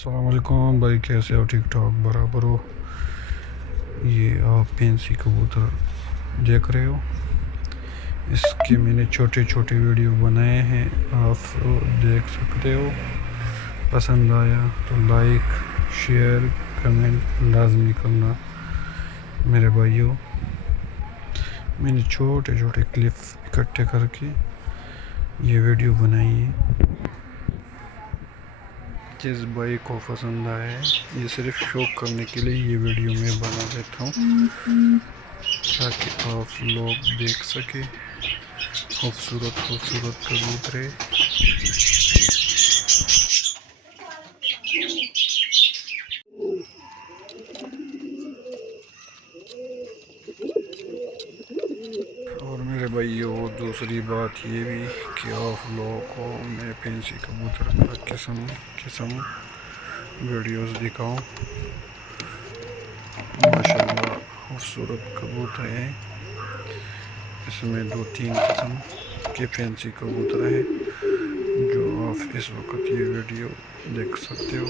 अस्सलाम वालेकुम भाई, कैसे हो? ठीक ठाक बराबर हो? ये आप फैंसी कबूतर देख रहे हो। इसके मैंने छोटे छोटे वीडियो बनाए हैं, आप देख सकते हो। पसंद आया तो लाइक शेयर कमेंट लाजमी करना मेरे भाइयों। मैंने छोटे छोटे क्लिप इकट्ठे करके ये वीडियो बनाई है। जिस भाई को पसंद आया है, ये सिर्फ शौक करने के लिए ये वीडियो मैं बना देता हूँ ताकि आप लोग देख सके खूबसूरत खूबसूरत कबूतरे। और मेरे भाइयों, दूसरी बात ये भी कि आप लोगों को मैं फैंसी कबूतर का किस्म किस्म वीडियोस दिखाऊं। माशाल्लाह खूबसूरत कबूतर हैं। इसमें 2-3 किस्म के फैंसी कबूतर हैं जो आप इस वक्त ये वीडियो देख सकते हो।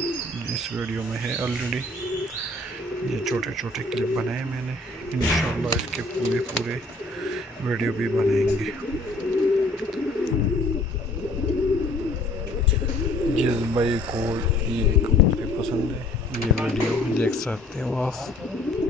इस वीडियो में है ऑलरेडी। ये छोटे छोटे क्लिप बनाए मैंने, इंशाल्लाह इसके पूरे वीडियो भी बनाएंगे। जिस भाई को ये कबूतर पसंद है, ये वीडियो देख सकते हो आप।